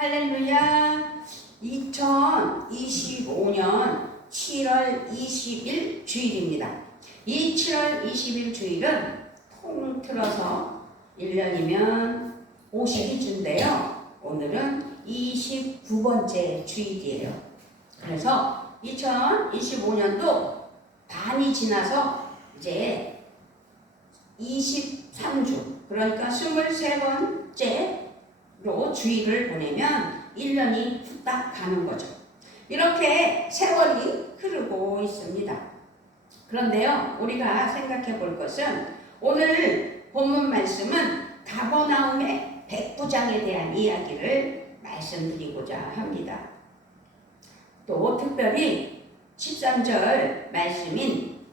할렐루야. 2025년 7월 20일 주일입니다. 이 7월 20일 주일은 통틀어서 1년이면 52주인데요. 오늘은 29번째 주일이에요. 그래서 2025년도 반이 지나서 이제 23주, 그러니까 23번째로 주일을 보내면 1년이 후딱 가는 거죠. 이렇게 세월이 흐르고 있습니다. 그런데요, 우리가 생각해 볼 것은 오늘 본문 말씀은 가버나움의 백부장에 대한 이야기를 말씀드리고자 합니다. 또 특별히 13절 말씀인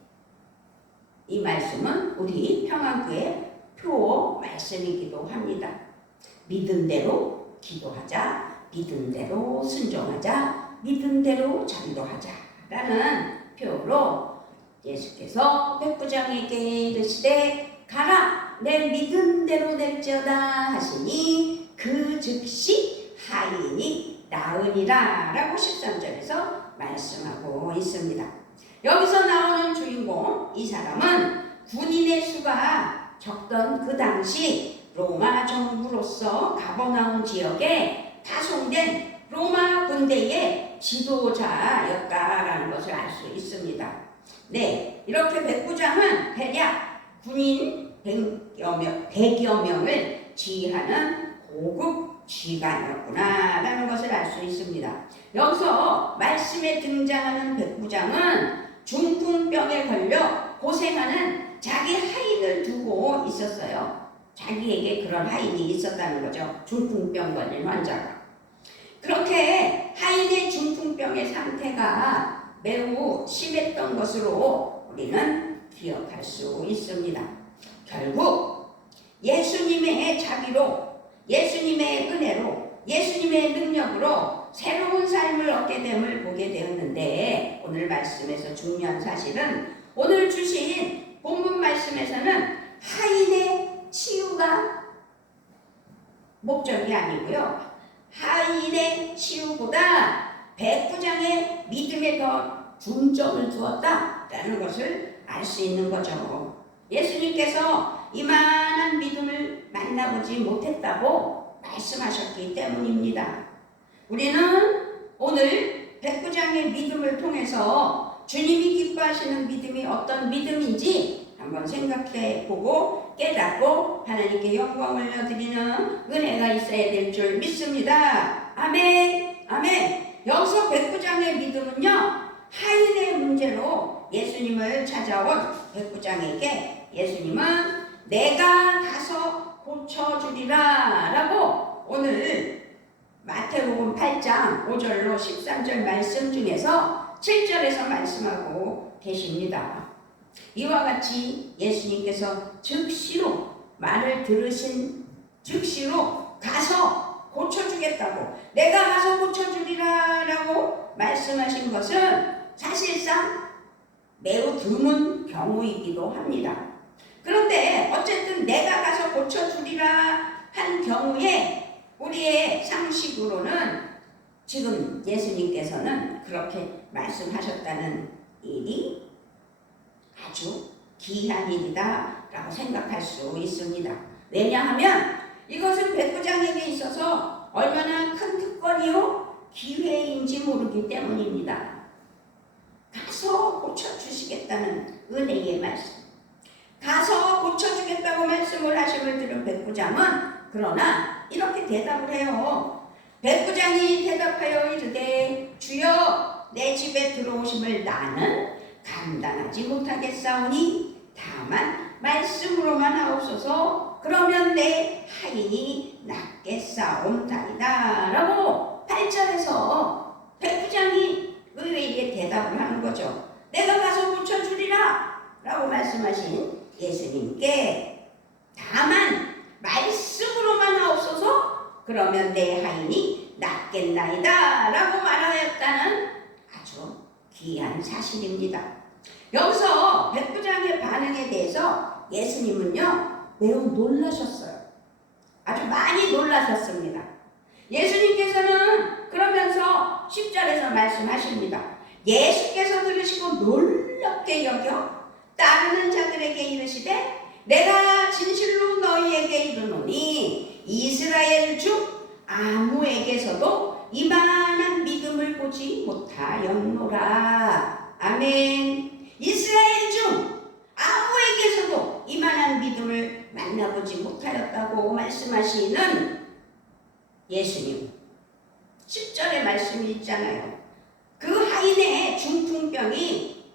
이 말씀은 우리 평안교회 표 말씀이기도 합니다. 믿음대로 기도하자, 믿음대로 순종하자, 믿음대로 전도하자 라는 표로 예수께서 백부장에게 이르시되 가라 내 믿음대로 될지어다 하시니 그 즉시 하인이 나으니라 라고 13절에서 말씀하고 있습니다. 여기서 나오는 주인공, 이 사람은 군인의 수가 적던 그 당시 로마 정부로서 가버나움 지역에 파송된 로마 군대의 지도자였다라는 것을 알 수 있습니다. 네, 이렇게 백부장은 대략 군인 100여 명을 지휘하는 고급 지휘관이었구나라는 것을 알 수 있습니다. 여기서 말씀에 등장하는 백부장은 중풍병에 걸려 고생하는 자기 하인을 두고 있었어요. 자기에게 그런 하인이 있었다는 거죠. 중풍병 걸린 환자가. 그렇게 하인의 중풍병의 상태가 매우 심했던 것으로 우리는 기억할 수 있습니다. 결국 예수님의 자비로, 예수님의 은혜로, 예수님의 능력으로 새로운 삶을 얻게 됨을 보게 되었는데, 오늘 말씀에서 중요한 사실은 오늘 주신 본문 말씀에서는 하인의 치유가 목적이 아니고요, 하인의 치유보다 백부장의 믿음에 더 중점을 두었다라는 것을 알 수 있는 거죠. 예수님께서 이만한 믿음을 만나보지 못했다고 말씀하셨기 때문입니다. 우리는 오늘 백부장의 믿음을 통해서 주님이 기뻐하시는 믿음이 어떤 믿음인지 한번 생각해 보고 깨닫고 하나님께 영광을 올려드리는 은혜가 있어야 될 줄 믿습니다. 아멘, 아멘. 여기서 백부장의 믿음은요, 하인의 문제로 예수님을 찾아온 백부장에게 예수님은 내가 가서 고쳐주리라 라고 오늘 마태복음 8장 5절로 13절 말씀 중에서 7절에서 말씀하고 계십니다. 이와 같이 예수님께서 즉시로 말을 들으신 즉시로 가서 고쳐주겠다고, 내가 가서 고쳐주리라 라고 말씀하신 것은 사실상 매우 드문 경우이기도 합니다. 그런데 어쨌든 내가 가서 고쳐주리라 한 경우에 우리의 상식으로는 지금 예수님께서는 그렇게 말씀하셨다는 일이 아주 귀한 일이다 라고 생각할 수 있습니다. 왜냐하면 이것은 백부장에게 있어서 얼마나 큰 특권이요 기회인지 모르기 때문입니다. 가서 고쳐주시겠다는 은혜의 말씀, 가서 고쳐주겠다고 말씀을 하심을 들은 백부장은 그러나 이렇게 대답을 해요. 백부장이 대답하여 이르되 주여 내 집에 들어오심을 나는 감당하지 못하겠사오니 다만 말씀으로만 하옵소서. 그러면 내 하인이 낫겠사옵나이다 라고 8절에서 백부장이 의외의 대답을 하는 거죠. 내가 가서 고쳐주리라 라고 말씀하신 예수님께 다만 말씀으로만 하옵소서. 그러면 내 하인이 낫겠나이다 라고 말하였다는 아주 귀한 사실입니다. 여기서 백부장의 반응에 대해서 예수님은요 매우 놀라셨어요. 아주 많이 놀라셨습니다. 예수님께서 예수님께서는 그러면서 10절에서 말씀하십니다. 예수께서 들으시고 놀랍게 여겨 따르는 자들에게 이르시되 내가 진실로 너희에게 이르노니 이스라엘 중 아무에게서도 이만한 믿음을 보지 못하였노라. 아멘. 이스라엘 중 아무에게서도 이만한 믿음을 만나보지 못하였다고 말씀하시는 예수님. 10절의 말씀이 있잖아요. 그 하인의 중풍병이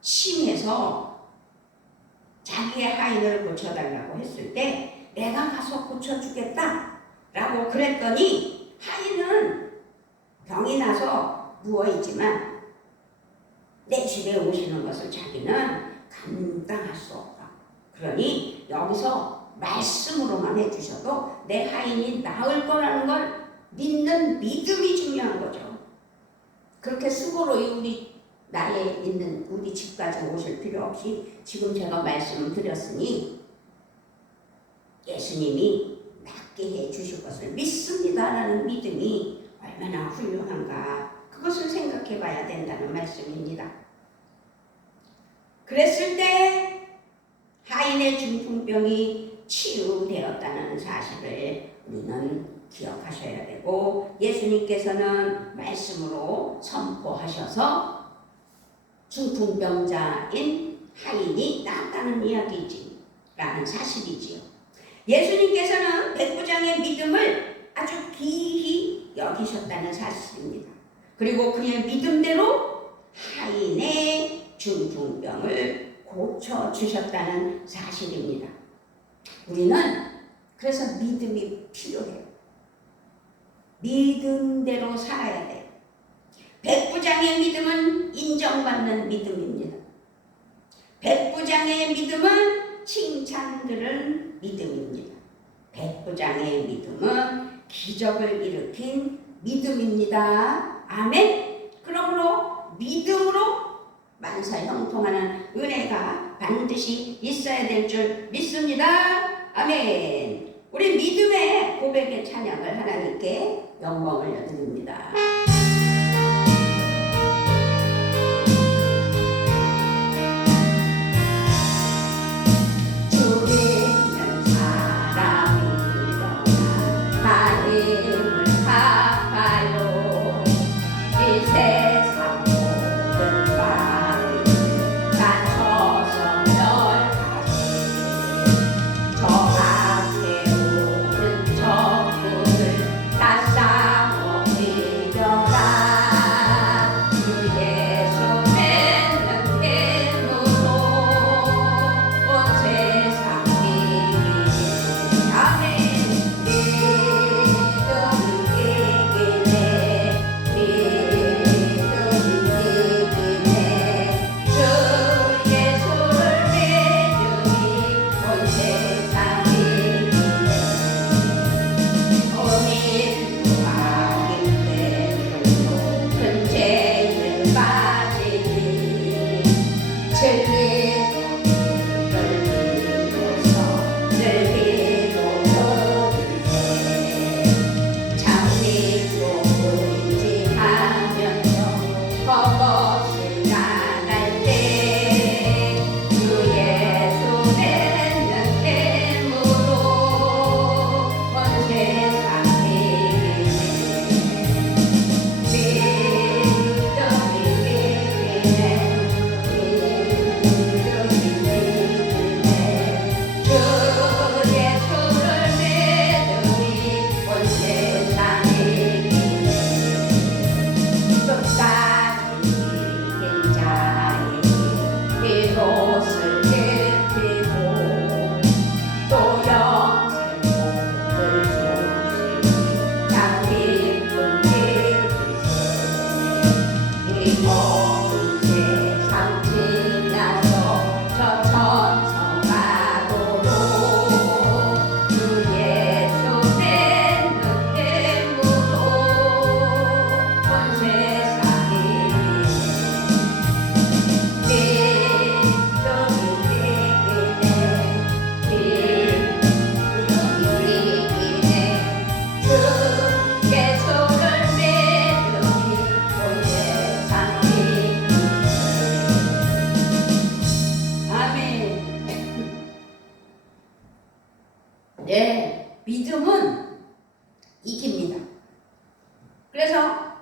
심해서 자기의 하인을 고쳐달라고 했을 때 내가 가서 고쳐주겠다 라고 그랬더니 하인은 병이 나서 누워있지만 내 집에 오시는 것을 자기는 감당할 수 없다. 그러니 여기서 말씀으로만 해주셔도 내 하인이 나을 거라는 걸 믿는 믿음이 중요한 거죠. 그렇게 수고로이 우리 나에 있는 우리 집까지 오실 필요 없이 지금 제가 말씀을 드렸으니 예수님이 낫게 해 주실 것을 믿습니다라는 믿음이 얼마나 훌륭한가 그것을 생각해 봐야 된다는 말씀입니다. 그랬을 때 하인의 중풍병이 치유되었다는 사실을 우리는 기억하셔야 되고 예수님께서는 말씀으로 선포하셔서 중풍병자인 하인이 낫다는 이야기지 라는 사실이지요. 예수님께서는 백부장의 믿음을 아주 귀히 여기셨다는 사실입니다. 그리고 그의 믿음대로 하인의 중풍병을 고쳐주셨다는 사실입니다. 우리는 그래서 믿음이 필요해요. 믿음대로 살아야 돼요. 백부장의 믿음은 인정받는 믿음입니다. 백부장의 믿음은 칭찬 들은 믿음입니다. 백부장의 믿음은 기적을 일으킨 믿음입니다. 아멘. 그러므로 믿음으로 만사 형통하는 은혜가 반드시 있어야 될 줄 믿습니다. 아멘. 우리 믿음의 고백의 찬양을 하나님께 영광을 드립니다. 다 싸워 이겨라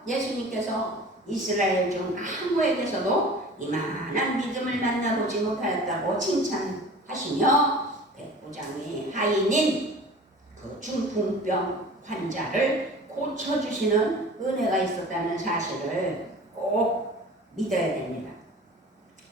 예수님께서 이스라엘 중 아무에게서도 이만한 믿음을 만나보지 못하였다고 칭찬하시며 백부장의 하인인 그 중풍병 환자를 고쳐주시는 은혜가 있었다는 사실을 꼭 믿어야 됩니다.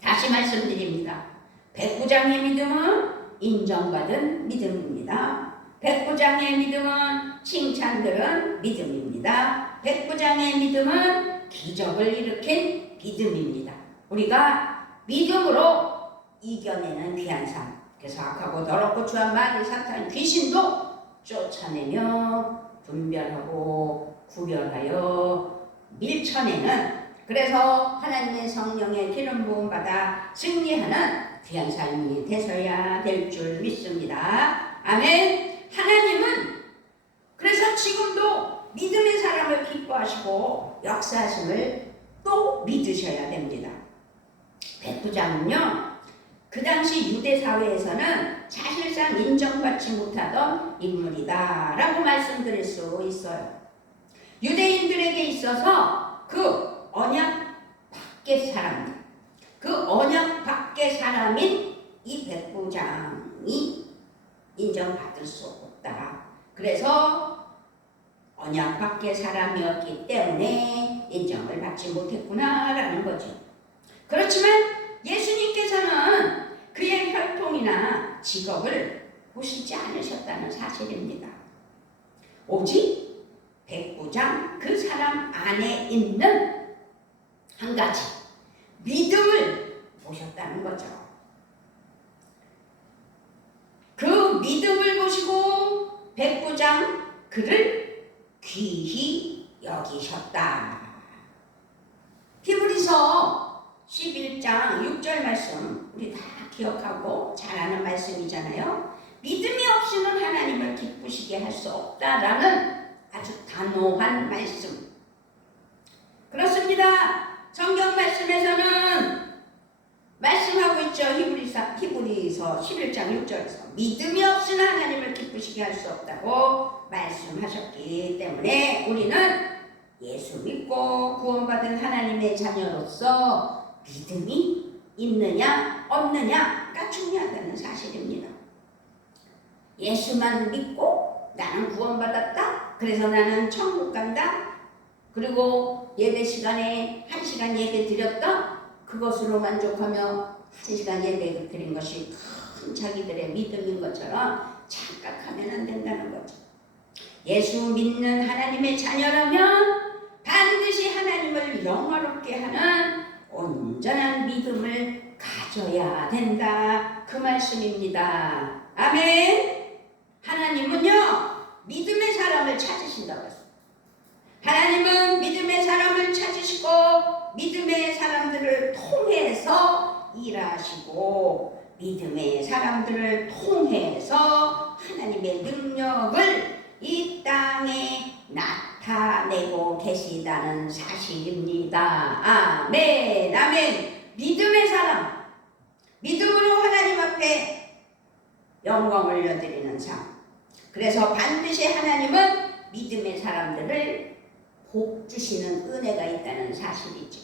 다시 말씀드립니다. 백부장의 믿음은 인정받은 믿음입니다. 백부장의 믿음은 칭찬들은 믿음입니다. 백부장의 믿음은 기적을 일으킨 믿음입니다. 우리가 믿음으로 이겨내는 귀한 삶. 그래서 악하고 더럽고 추한 마귀 사탄 귀신도 쫓아내며 분별하고 구별하여 밀쳐내는, 그래서 하나님의 성령의 기름 부음 받아 승리하는 귀한 삶이 되셔야 될 줄 믿습니다. 아멘. 하나님은 그래서 지금도 믿음의 사람을 기뻐하시고 역사하심을 또 믿으셔야 됩니다. 백부장은요, 그 당시 유대 사회에서는 사실상 인정받지 못하던 인물이다 라고 말씀드릴 수 있어요. 유대인들에게 있어서 그 언약 밖의 사람들, 그 언약 밖의 사람인 이 백부장이 인정받을 수 없다. 그래서 언약 밖의 사람이었기 때문에 인정을 받지 못했구나 라는 거죠. 그렇지만 예수님께서는 그의 혈통이나 직업을 보시지 않으셨다는 사실입니다. 오직 백부장 그 사람 안에 있는 한 가지 믿음을 보셨다는 거죠. 그 믿음을 보시고 백부장 그를 귀히 여기셨다. 히브리서 11장 6절 말씀 우리 다 기억하고 잘 아는 말씀이잖아요. 믿음이 없이는 하나님을 기쁘시게 할 수 없다라는 아주 단호한 말씀. 그렇습니다. 성경 말씀에서는 말씀하고 있죠. 히브리서 11장 6절에서 믿음이 없이는 하나님을 기쁘시게 할 수 없다고 말씀하셨기 때문에 우리는 예수 믿고 구원받은 하나님의 자녀로서 믿음이 있느냐 없느냐가 중요하다는 사실입니다. 예수만 믿고 나는 구원받았다. 그래서 나는 천국 간다. 그리고 예배 시간에 1시간 예배 드렸다. 그것으로 만족하며 1시간 예배 드린 것이 큰 자기들의 믿음인 것처럼 착각하면 안 된다는 거죠. 예수 믿는 하나님의 자녀라면 반드시 하나님을 영화롭게 하는 온전한 믿음을 가져야 된다. 그 말씀입니다. 아멘. 하나님은요 믿음의 사람을 찾으신다고 했습니다. 하나님은 믿음의 사람을 찾으시고 믿음의 사람들을 통해서 일하시고 믿음의 사람들을 통해서 하나님의 능력을 이 땅에 나타내고 계시다는 사실입니다. 아멘. 아멘. 믿음의 사람, 믿음으로 하나님 앞에 영광을 올려드리는 삶. 그래서 반드시 하나님은 믿음의 사람들을 복 주시는 은혜가 있다는 사실이죠.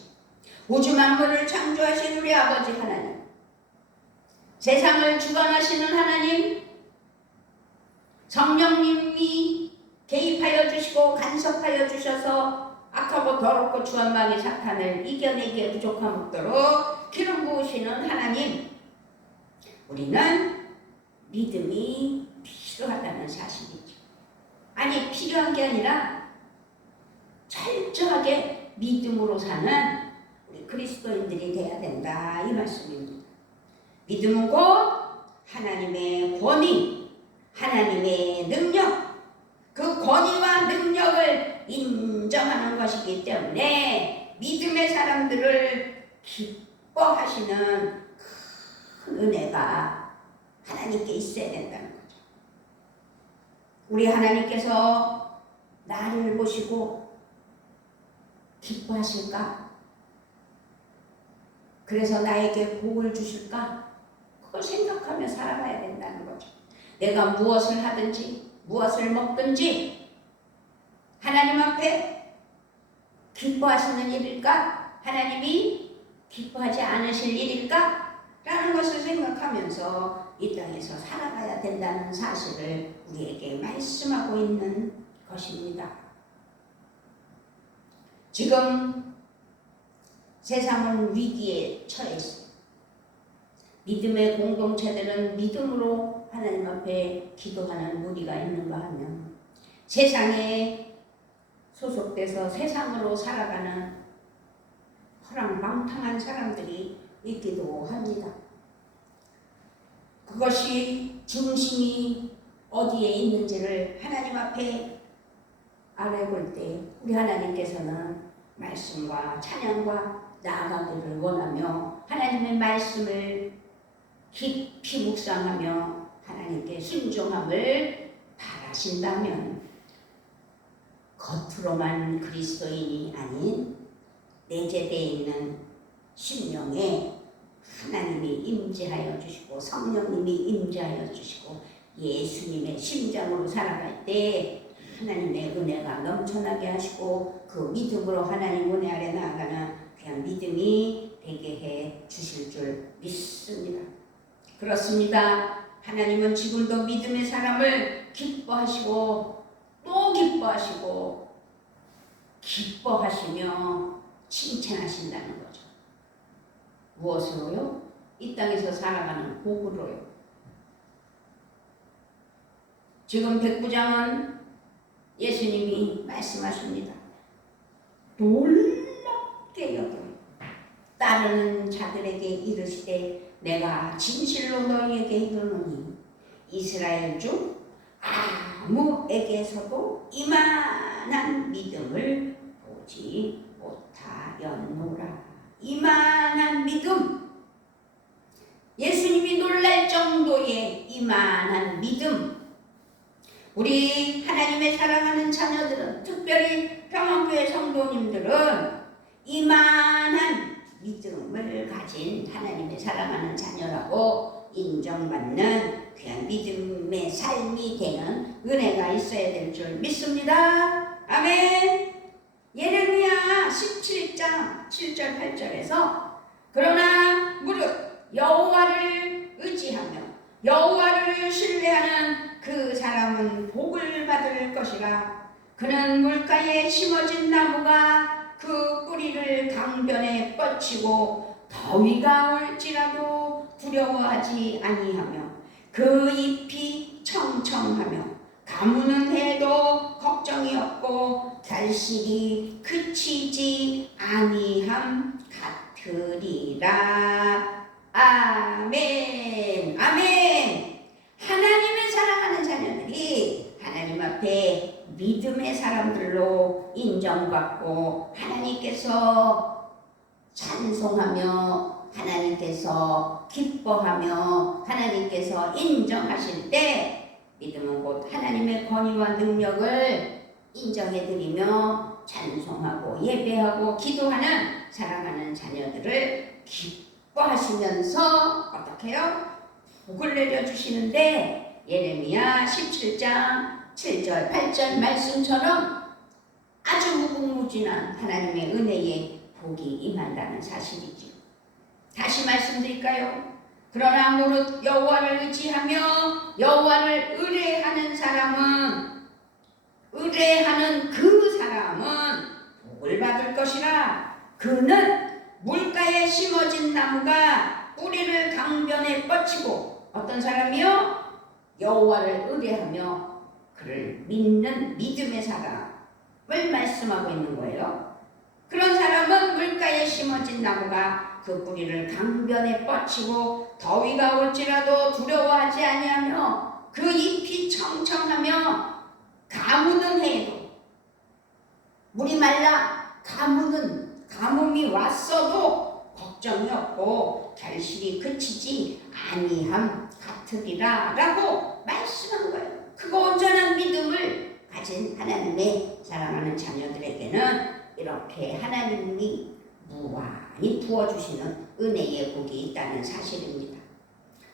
우주 만물을 창조하신 우리 아버지 하나님, 세상을 주관하시는 하나님, 성령님이 개입하여 주시고 간섭하여 주셔서 악하고 더럽고 추한 마귀 사탄을 이겨내기에 부족함 없도록 기름 부으시는 하나님, 우리는 믿음이 필요하다는 사실이죠. 아니, 필요한 게 아니라 철저하게 믿음으로 사는 우리 그리스도인들이 되어야 된다, 이 말씀입니다. 믿음은 곧 하나님의 권위, 하나님의 능력, 그 권위와 능력을 인정하는 것이기 때문에 믿음의 사람들을 기뻐하시는 큰 은혜가 하나님께 있어야 된다는 거죠. 우리 하나님께서 나를 보시고 기뻐하실까? 그래서 나에게 복을 주실까? 그걸 생각하며 살아가야 된다는 거죠. 내가 무엇을 하든지 무엇을 먹든지 하나님 앞에 기뻐하시는 일일까? 하나님이 기뻐하지 않으실 일일까? 라는 것을 생각하면서 이 땅에서 살아가야 된다는 사실을 우리에게 말씀하고 있는 것입니다. 지금 세상은 위기에 처해 있습니다. 믿음의 공동체들은 믿음으로 하나님 앞에 기도하는 무리가 있는가 하면 세상에 소속돼서 세상으로 살아가는 허랑방탕한 사람들이 있기도 합니다. 그것이 중심이 어디에 있는지를 하나님 앞에 알아볼 때 우리 하나님께서는 말씀과 찬양과 나아가기를 원하며 하나님의 말씀을 깊이 묵상하며 하나님께 순종함을 바라신다면 겉으로만 그리스도인이 아닌 내재되어 있는 심령에 하나님이 임재하여 주시고 성령님이 임재하여 주시고 예수님의 심장으로 살아갈 때 하나님의 은혜가 넘쳐나게 하시고 그 믿음으로 하나님 은혜 아래 나아가는 그냥 믿음이 되게 해 주실 줄 믿습니다. 그렇습니다. 하나님은 지금도 믿음의 사람을 기뻐하시고 또 기뻐하시고 기뻐하시며 칭찬하신다는 거죠. 무엇으로요? 이 땅에서 살아가는 복으로요. 지금 백부장은 예수님이 말씀하십니다. 놀랍게 여겨 따르는 자들에게 이르시되 내가 진실로 너희에게 이르노니 이스라엘 중 아무에게서도 이만한 믿음을 보지 못하였노라. 이만한 믿음, 예수님이 놀랄 정도의 이만한 믿음. 우리 하나님의 사랑하는 자녀들은, 특별히 평안교회 성도님들은 이만한 믿음을 가진 하나님의 사랑하는 자녀라고 인정받는 그냥 믿음의 삶이 되는 은혜가 있어야 될 줄 믿습니다. 아멘. 예레미야 17장 7절 8절에서 그러나 무릇 여호와를 의지하며 여호와를 신뢰하는 그 사람은 복을 받을 것이라. 그는 물가에 심어진 나무가 그 뿌리를 강변에 뻗치고 더위가 올지라도 두려워하지 아니하며 그 잎이 청청하며 가무는 해도 걱정이 없고 결실이 그치지 아니함 같으리라. 아멘. 아멘. 하나님의 사랑하는 자녀들이 하나님 앞에 믿음의 사람들로 인정받고 하나님께서 찬송하며 하나님께서 기뻐하며 하나님께서 인정하실 때 믿음은 곧 하나님의 권위와 능력을 인정해드리며 찬송하고 예배하고 기도하는 사랑하는 자녀들을 기뻐하시면서 어떻게 해요? 복을 내려주시는데 예레미야 17장 7절 8절 말씀처럼 아주 무궁무진한 하나님의 은혜의 복이 임한다는 사실이죠. 다시 말씀드릴까요? 그러나 무릇 여호와를 의지하며 여호와를 의뢰하는 사람은 의뢰하는 그 사람은 복을 받을 것이라. 그는 물가에 심어진 나무가 뿌리를 강변에 뻗치고 어떤 사람이요? 여호와를 의뢰하며 그를 믿는 믿음의 사람을 말씀하고 있는 거예요. 그런 사람은 물가에 심어진 나무가 그 뿌리를 강변에 뻗치고 더위가 올지라도 두려워하지 아니하며 그 잎이 청청하며 가무는 해도 물이 말라 가뭄이 왔어도 걱정이 없고 결실이 그치지 아니함 같으리라 라고 말씀한 거예요. 그 온전한 믿음을 가진 하나님의 사랑하는 자녀들에게는 이렇게 하나님이 무한히 부어주시는 은혜의 복이 있다는 사실입니다.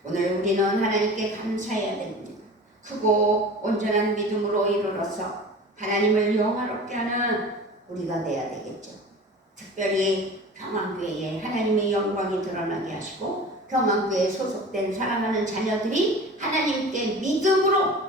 오늘 우리는 하나님께 감사해야 됩니다. 크고 온전한 믿음으로 이르러서 하나님을 영화롭게 하는 우리가 돼야 되겠죠. 특별히 평안교회에 하나님의 영광이 드러나게 하시고 평안교회에 소속된 사랑하는 자녀들이 하나님께 믿음으로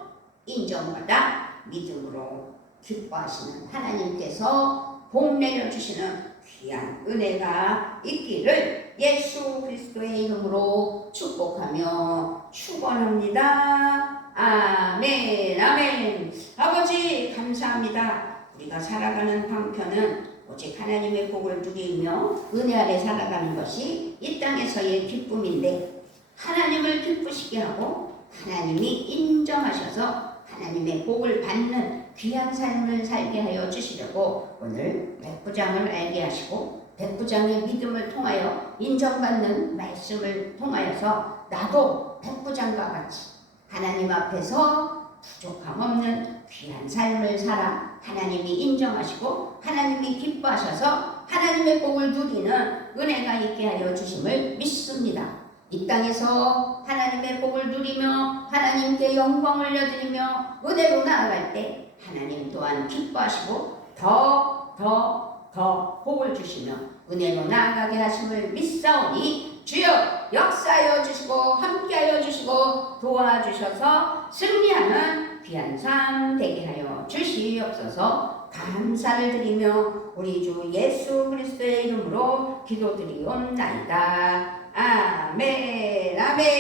인정받아 믿음으로 기뻐하시는 하나님께서 복 내려주시는 귀한 은혜가 있기를 예수 그리스도의 이름으로 축복하며 축원합니다. 아멘 아멘. 아버지 감사합니다. 우리가 살아가는 방편은 오직 하나님의 복을 누리며 은혜 아래 살아가는 것이 이 땅에서의 기쁨인데 하나님을 기쁘시게 하고 하나님이 인정하셔서 하나님의 복을 받는 귀한 삶을 살게 하여 주시려고 오늘 백부장을 알게 하시고 백부장의 믿음을 통하여 인정받는 말씀을 통하여서 나도 백부장과 같이 하나님 앞에서 부족함 없는 귀한 삶을 살아 하나님이 인정하시고 하나님이 기뻐하셔서 하나님의 복을 누리는 은혜가 있게 하여 주심을 믿습니다. 이 땅에서 하나님의 복을 누리며 하나님께 영광을 올려드리며 은혜로 나아갈 때 하나님 또한 기뻐하시고 더 복을 주시며 은혜로 나아가게 하심을 믿사오니 주여 역사하여 주시고 함께하여 주시고 도와주셔서 승리하는 귀한 삶 되게 하여 주시옵소서. 감사를 드리며 우리 주 예수 그리스도의 이름으로 기도드리옵나이다. 아멘 아멘.